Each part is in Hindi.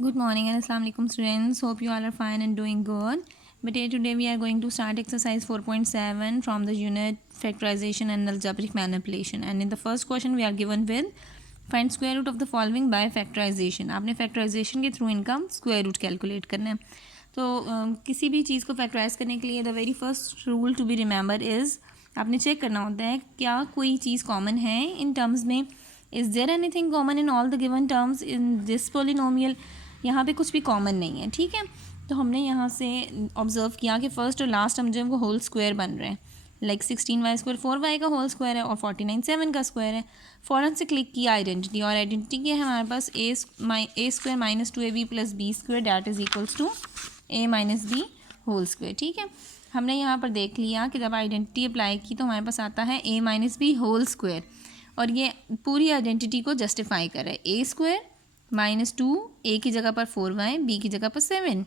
Good morning and Assalamu alaikum students. Hope you all are fine and doing good. But today we are going to start exercise 4.7 from the unit factorization and algebraic manipulation. And in the first question we are given with find square root of the following by factorization. आपने factorization के through इनका square root calculate करना है. तो किसी भी चीज़ को factorize करने के लिए the very first rule to be remember is आपने चेक करना होता है क्या कोई चीज़ कॉमन है इन टर्म्स में. Is there anything common in all the given terms in this polynomial. यहाँ पे कुछ भी कॉमन नहीं है. ठीक है, तो हमने यहाँ से ऑब्जर्व किया कि फर्स्ट और लास्ट टर्म जो है वो होल स्क्वायर बन रहे हैं. लाइक 16y² 4y का होल स्क्वायर है और 49 7 का स्क्वायर है. फ़ौरन से क्लिक किया आइडेंटिटी और आइडेंटिटी क्या है हमारे पास a² minus 2ab plus b² that is equals to a minus b whole square. ठीक है, हमने यहाँ पर देख लिया कि जब आइडेंटिटी अप्लाई की तो हमारे पास आता है a minus b whole square और ये पूरी आइडेंटिटी को जस्टिफाई कर रहा है. a² माइनस 2 a की जगह पर 4y b की जगह पर 7.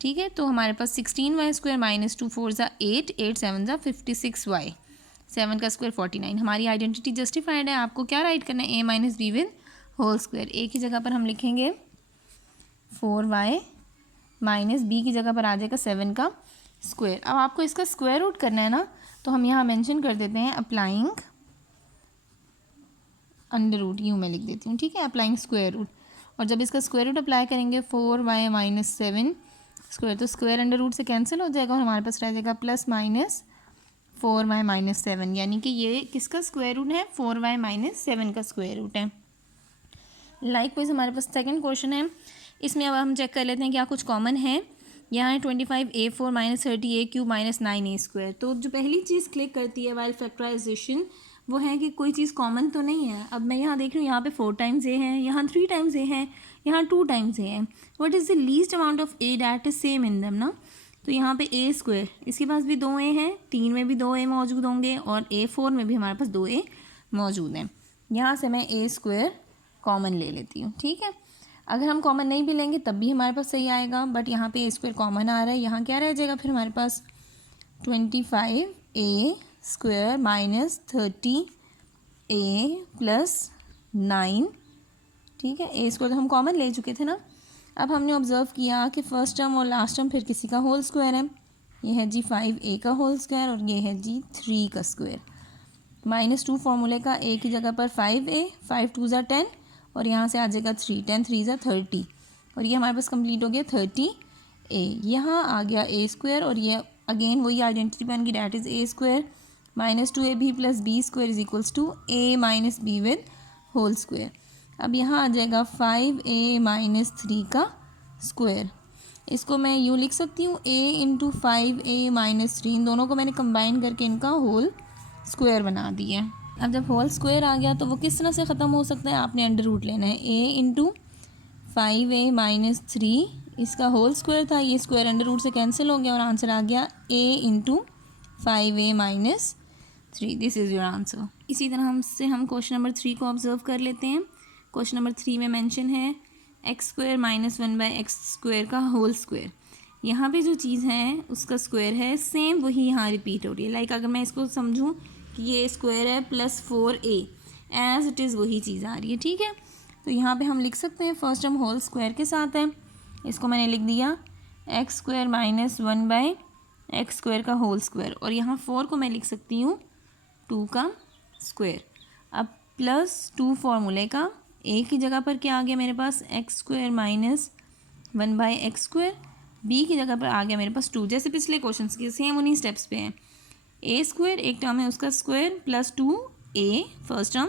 ठीक है, तो हमारे पास 16y² माइनस 2 4 ज़ा 8 8 7 ज़ा 56y 7 का स्क्वायर 49. हमारी आइडेंटिटी जस्टिफाइड है. आपको क्या राइट करना है a minus b with whole square. a की जगह पर हम लिखेंगे 4y माइनस b की जगह पर आ जाएगा 7 का स्क्वायर. अब आपको इसका स्क्वायर रूट करना है ना, तो हम यहाँ मेंशन कर देते हैं अप्लाइंग अंडर रूट. यूँ मैं लिख देती हूँ. ठीक है, अप्लाइंग स्क्वायर रूट. और जब इसका स्क्वायर रूट अप्लाई करेंगे 4y माइनस 7 स्क्वायर तो स्क्वायर अंडर रूट से कैंसिल हो जाएगा और हमारे पास रह जाएगा प्लस माइनस 4y माइनस 7. यानी कि ये किसका स्क्वायर रूट है 4y माइनस 7 का स्क्वायर रूट है. लाइकवाइज हमारे पास सेकंड क्वेश्चन है. इसमें अब हम चेक कर लेते हैं क्या कुछ कॉमन है. यहाँ है 25a4 minus 30a³ minus 9a². तो जो पहली चीज़ क्लिक करती है वाइल फैक्टराइजेशन वो है कि कोई चीज़ कॉमन तो नहीं है. अब मैं यहाँ देख रही हूँ यहाँ पे 4 टाइम्स ए है, यहाँ 3 टाइम्स ए है, यहाँ 2 टाइम्स ए है. What is the least amount of A that is same in them ना. तो यहाँ पे a², इसके पास भी 2 ए हैं, 3 में भी 2 ए मौजूद होंगे और a4 में भी हमारे पास 2 ए मौजूद हैं. यहाँ से मैं a² कॉमन ले लेती हूँ. ठीक है, अगर हम कॉमन नहीं भी लेंगे तब भी हमारे पास सही आएगा. बट यहाँ पे a² कॉमन आ रहा है. यहाँ क्या रह जाएगा फिर हमारे पास 25a² माइनस 30a प्लस 9. ठीक है, a² तो हम कॉमन ले चुके थे ना. अब हमने ऑब्जर्व किया कि फर्स्ट टर्म और लास्ट टर्म फिर किसी का होल स्क्वायर है. ये है जी 5a का होल स्क्वायर और ये है जी 3 का स्क्वायर. -2 फॉर्मूले का a की जगह पर 5a 5 2 ज़ा 10 और यहाँ से आ जाएगा 3 10 3 ज़ा 30 और ये हमारे पास कंप्लीट हो गया 30a. यहाँ आ गया a² और ये अगेन वही आइडेंटिटी बन गई that is a² minus 2ab plus b² is equals to a minus b with whole square. अब यहाँ आ जाएगा 5a माइनस 3 का स्क्वायर. इसको मैं यूँ लिख सकती हूँ a इंटू 5a माइनस 3. इन दोनों को मैंने कंबाइन करके इनका होल स्क्वायर बना दिया. अब जब होल स्क्वायर आ गया तो वो किस तरह से ख़त्म हो सकता है, आपने अंडर रूट लेना है. a इंटू 5a माइनस 3 इसका होल स्क्वायर था, ये स्क्वायर अंडर रूट से कैंसिल हो गया और आंसर आ गया a into 5a minus 3. This is your answer. इसी तरह हम क्वेश्चन नंबर 3 को ऑब्जर्व कर लेते हैं. क्वेश्चन नंबर 3 में मेंशन है x² माइनस 1/x² का होल स्क्वायर. यहाँ पे जो चीज़ है उसका स्क्वायर है सेम वही यहाँ रिपीट हो रही है. लाइक अगर मैं इसको समझूँ कि ये स्क्वायर है plus 4a as it is वही चीज़ आ रही है. ठीक है, तो यहाँ पे हम लिख सकते हैं फर्स्ट टर्म होल स्क्वायर के साथ है. इसको मैंने लिख दिया x² माइनस 1/x² का होल स्क्वायर और यहाँ 4 को मैं लिख सकती हूँ 2 का स्क्वायर. अब प्लस 2 फॉर्मूले का a की जगह पर क्या आ गया मेरे पास x² माइनस 1/x². b की जगह पर आ गया मेरे पास 2. जैसे पिछले क्वेश्चन के सेम उन्हीं स्टेप्स पे हैं. a² एक टर्म है उसका square plus 2a first term,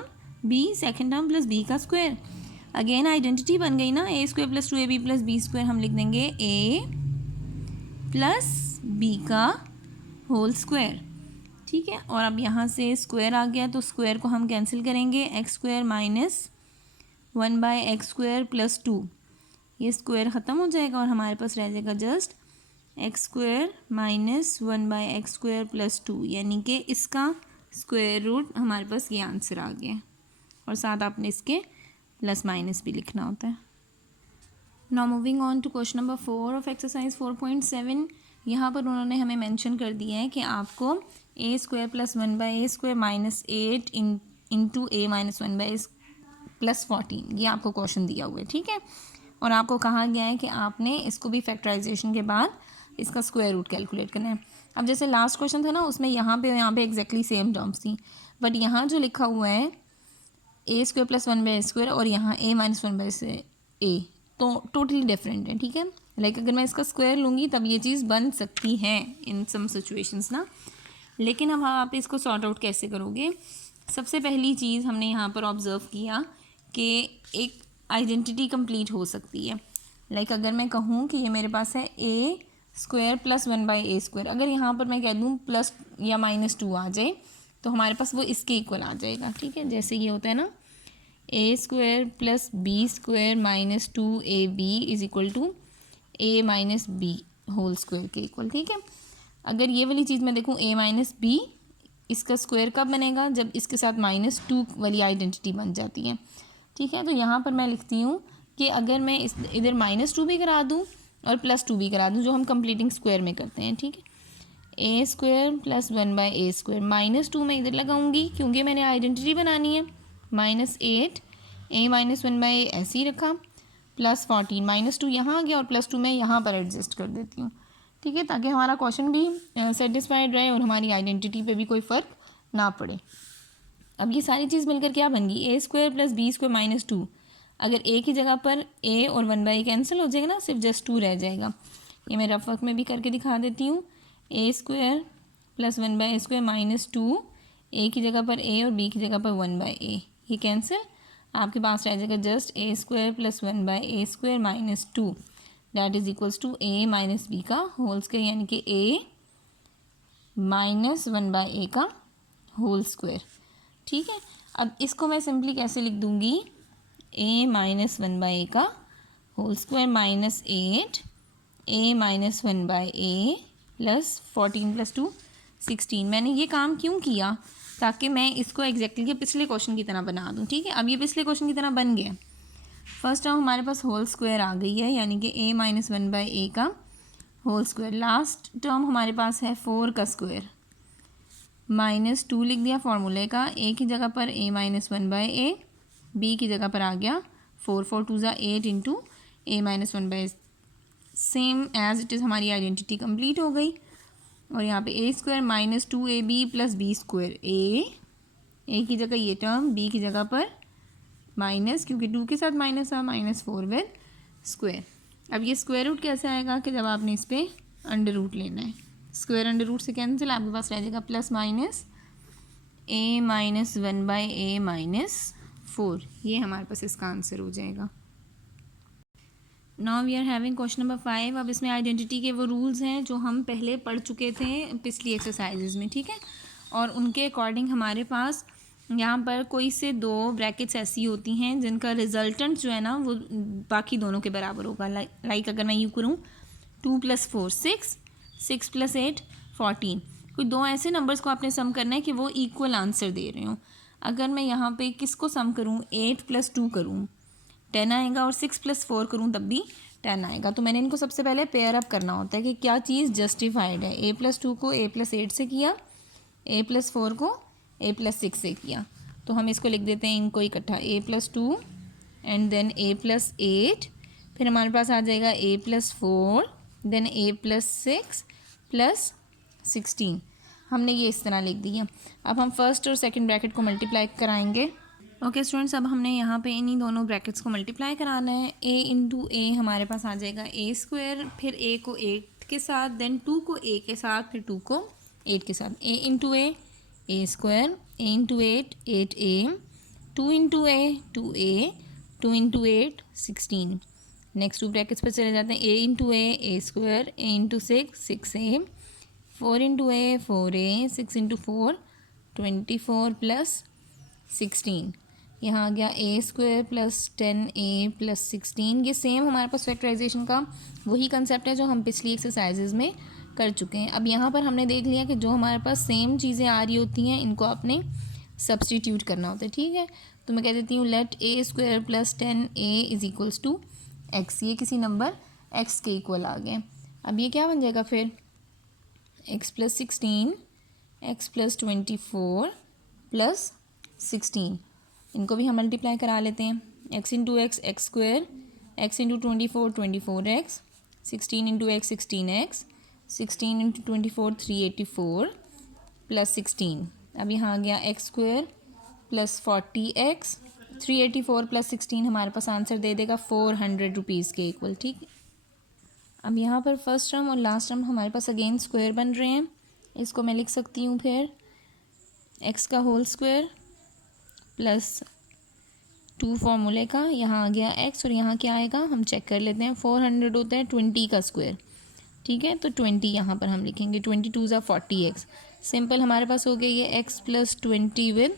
b second term plus b का स्क्वायर. अगेन आइडेंटिटी बन गई ना a² plus 2ab plus b². हम लिख देंगे a प्लस b का होल स्क्वायर. ठीक है, और अब यहाँ से स्क्वायर आ गया तो स्क्वायर को हम कैंसिल करेंगे. x² माइनस 1/x² प्लस 2 ये स्क्वायर ख़त्म हो जाएगा और हमारे पास रह जाएगा just x² minus 1/x² plus 2. यानी कि इसका स्क्वायर रूट हमारे पास ये आंसर आ गया और साथ आपने इसके प्लस माइनस भी लिखना होता है. Now moving on to question number 4 of exercise 4.7. यहाँ पर उन्होंने हमें मेंशन कर दिया है कि आपको a² plus 1/a² minus 8 into a minus 1/a plus 14 ये आपको क्वेश्चन दिया हुआ है. ठीक है, और आपको कहा गया है कि आपने इसको भी फैक्टराइजेशन के बाद इसका स्क्वायर रूट कैलकुलेट करना है। अब जैसे लास्ट क्वेश्चन था ना, उसमें यहाँ पे एग्जैक्टली सेम टर्म्स थी, बट यहाँ जो लिखा हुआ है ए स्क्वायर प्लस 1/a² और यहाँ a माइनस 1/a, तो टोटली डिफरेंट है। ठीक है, लाइक अगर मैं इसका स्क्वायर लूँगी तब ये चीज़ बन सकती है इन सम सिचुएशंस ना। लेकिन अब आप इसको सॉर्ट आउट कैसे करोगे? सबसे पहली चीज़ हमने यहाँ पर ऑब्ज़र्व किया कि एक आइडेंटिटी कंप्लीट हो सकती है। लाइक अगर मैं कहूँ कि ये मेरे पास है a स्क्वायर प्लस 1/a², अगर यहाँ पर मैं कह दूँ प्लस या -2 आ जाए तो हमारे पास वो इसके इक्वल आ जाएगा। ठीक है, जैसे ये होता है ना a square plus b² minus 2ab is equal to a minus b whole square के इक्वल। ठीक है, अगर ये वाली चीज़ मैं देखूँ a माइनस बी, इसका स्क्वायर कब बनेगा? जब इसके साथ -2 वाली आइडेंटिटी बन जाती है। ठीक है, तो यहाँ पर मैं लिखती हूँ कि अगर मैं इस इधर -2 भी करा दूँ और +2 भी करा दूँ, जो हम कंप्लीटिंग स्क्वायर में करते हैं। ठीक है, a स्क्वायर प्लस 1/a², -2 मैं इधर लगाऊंगी क्योंकि मैंने आइडेंटिटी बनानी है, -8 a माइनस 1/a ऐसे ही रखा, प्लस 14 -2 यहाँ आ गया और +2 मैं यहाँ पर एडजस्ट कर देती हूँ। ठीक है, ताकि हमारा क्वेश्चन भी सेटिस्फाइड रहे और हमारी आइडेंटिटी पे भी कोई फ़र्क ना पड़े। अब ये सारी चीज़ मिलकर क्या बन गई? a स्क्वायर प्लस b² -2, अगर a की जगह पर a और 1/a कैंसिल हो जाएगा ना, सिर्फ जस्ट 2 रह जाएगा। ये मैं रफ वर्क में भी करके दिखा देती हूँ। a square plus 1/a² -2, a की जगह पर a और b की जगह पर 1/a, ये कैंसिल, आपके पास रह जाएगा just a square plus 1/a² -2 that is equals to a minus b का होल स्क्वायर, यानी कि a माइनस 1/a का होल स्क्वायर। ठीक है, अब इसको मैं सिंपली कैसे लिख दूँगी? a माइनस 1/a का whole square -8 a minus 1/a plus 14 + 2 16। मैंने ये काम क्यों किया? ताकि मैं इसको एग्जैक्टली के पिछले क्वेश्चन की तरह बना दूँ। ठीक है, अब ये पिछले क्वेश्चन की तरह बन गया। फर्स्ट टर्म हमारे पास होल स्क्वायर आ गई है, यानी कि a माइनस 1/a का होल स्क्वायर। लास्ट टर्म हमारे पास है 4 का स्क्वायर, -2 लिख दिया फॉर्मूले का, a की जगह पर a माइनस 1/a, b की जगह पर आ गया 4 4 2 8 into a minus 1/a, same as it is हमारी आइडेंटिटी कंप्लीट हो गई। और यहाँ पे a square minus 2ab plus b², a की जगह ये टर्म, b की जगह पर माइनस, क्योंकि 2 के साथ माइनस आ, -4 विद स्क्वायर। अब ये स्क्वायर रूट कैसे आएगा कि जब आपने इस पर अंडर रूट लेना है, स्क्वायर अंडर रूट से कैंसिल, आपके पास रह जाएगा plus minus a minus 1/a -4, ये हमारे पास इसका आंसर हो जाएगा। Now we are having question number 5। अब इसमें आइडेंटिटी के वो रूल्स हैं जो हम पहले पढ़ चुके थे पिछली एक्सरसाइजेज में। ठीक है, और उनके अकॉर्डिंग हमारे पास यहाँ पर कोई से 2 ब्रैकेट्स ऐसी होती हैं जिनका रिजल्टेंट जो है ना वो बाकी दोनों के बराबर होगा। लाइक अगर मैं यूँ करूँ 2 + 4 6, 6 + 8 14, कोई 2 ऐसे नंबर्स को आपने सम करना है कि वो इक्वल आंसर दे रहे हो। अगर मैं यहाँ पे किसको सम करूँ, 8 + 2 करूँ 10 आएगा, और 6 + 4 करूँ तब भी 10 आएगा। तो मैंने इनको सबसे पहले पेयर अप करना होता है कि क्या चीज़ जस्टिफाइड है। a + 2 को a + 8 से किया, a + 4 को a + 6 से किया, तो हम इसको लिख देते हैं इनको इकट्ठा, a + 2 एंड देन a + 8, फिर हमारे पास आ जाएगा a + 4 देन a + 6 + 16। हमने ये इस तरह लिख दिया। अब हम फर्स्ट और सेकंड ब्रैकेट को मल्टीप्लाई कराएंगे। ओके स्टूडेंट्स, अब हमने यहाँ पे इन्हीं दोनों ब्रैकेट्स को मल्टीप्लाई कराना है। a इंटू ए हमारे पास आ जाएगा a स्क्वायर, फिर a को 8 के साथ, देन 2 को a के साथ, फिर 2 को 8 के साथ, a into a square, a into 8 8a, 2 into a 2a, 2 into 8 16। Next 2 brackets पर चले जाते हैं, a into a square, a into 6 6a, 4 into a 4a, 6 into 4 24 plus 16। यहाँ आ गया a square plus 10a plus 16। ये सेम हमारे पास फैक्टराइजेशन का वही कंसेप्ट है जो हम पिछली एक्सरसाइजेज में कर चुके हैं। अब यहाँ पर हमने देख लिया कि जो हमारे पास सेम चीज़ें आ रही होती हैं इनको आपने सब्सटीट्यूट करना होता है। ठीक है, तो मैं कह देती हूँ let a square plus 10a is equals to x, ये किसी नंबर x के इक्वल आ गए। अब ये क्या बन जाएगा फिर, x plus 16, x plus 24 plus 16, इनको भी हम मल्टीप्लाई करा लेते हैं। x into x x square, x into 24 24x, 16 into x 16x, 16 into 24 384 plus 16। अब यहाँ आ गया x square plus 40x, 384 plus 16 हमारे पास आंसर दे देगा 400 रुपीज़ के इक्वल। ठीक है, अब यहाँ पर फर्स्ट टर्म और लास्ट टर्म हमारे पास अगेन स्क्वायर बन रहे हैं। इसको मैं लिख सकती हूँ फिर एक्स का होल स्क्वायर प्लस 2 फॉर्मूले का, यहाँ आ गया एक्स और यहाँ क्या आएगा हम चेक कर लेते हैं। 400 होता है 20 का स्क्वायर, ठीक है, तो 20 यहाँ पर हम लिखेंगे। 22 ज़ा 40x, सिंपल हमारे पास हो गया ये x plus 20 with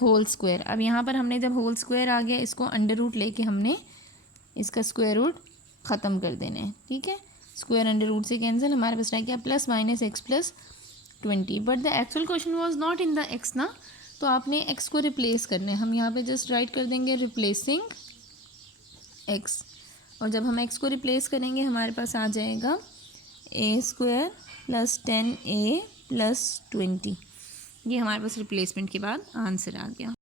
whole square. अब यहाँ पर हमने जब होल स्क्वायर आ गया इसको अंडर रूट लेके हमने इसका स्क्वायर रूट ख़त्म कर देना है। ठीक है, स्क्वायर अंडर रूट से कैंसिल, हमारे पास रह गया plus minus x plus 20। But the actual question was not in the x ना, तो आपने एक्स को रिप्लेस करना है। हम यहाँ पे जस्ट राइट कर देंगे रिप्लेसिंग एक्स, और जब हम एक्स को रिप्लेस करेंगे हमारे पास आ जाएगा ए स्क्वायर प्लस 10a प्लस 20। ये हमारे पास रिप्लेसमेंट के बाद आंसर आ गया।